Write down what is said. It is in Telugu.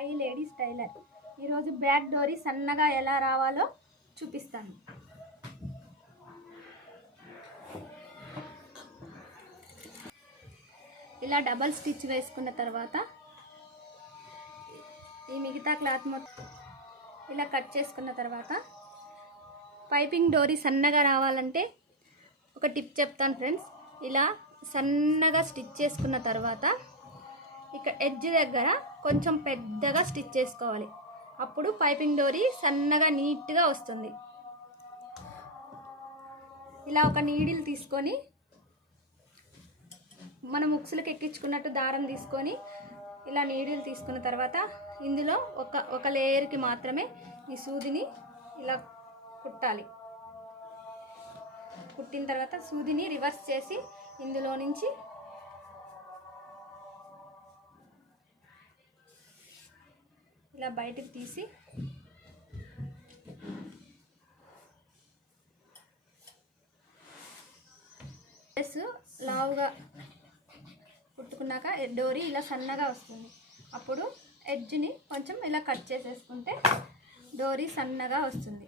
I ladies tailor. ఈరోజు బ్యాక్ డోరీ సన్నగా ఎలా రావాలో చూపిస్తాను. ఇలా డబల్ స్టిచ్ వేసుకున్న తర్వాత ఈ మిగతా క్లాత్ మొత్తం ఇలా కట్ చేసుకున్న తర్వాత పైపింగ్ డోరీ సన్నగా రావాలంటే ఒక టిప్ చెప్తాను ఫ్రెండ్స్. ఇలా సన్నగా స్టిచ్ చేసుకున్న తర్వాత ఇక్కడ ఎడ్జ్ దగ్గర కొంచెం పెద్దగా స్టిచ్ చేసుకోవాలి. అప్పుడు పైపింగ్ డోరీ సన్నగా నీట్గా వస్తుంది. ఇలా ఒక నీడిల్ తీసుకొని మనం ఉక్సులకు ఎక్కించుకున్నట్టు దారం తీసుకొని ఇలా నీడిల్ తీసుకున్న తర్వాత ఇందులో ఒక లేయర్కి మాత్రమే ఈ సూదిని ఇలా కుట్టాలి. కుట్టిన తర్వాత సూదిని రివర్స్ చేసి ఇందులో నుంచి ఇలా బయటికి తీసి లావుగా కుట్టుకున్నాక డోరీ ఇలా సన్నగా వస్తుంది. అప్పుడు ఎడ్జ్ని కొంచెం ఇలా కట్ చేసేసుకుంటే డోరీ సన్నగా వస్తుంది.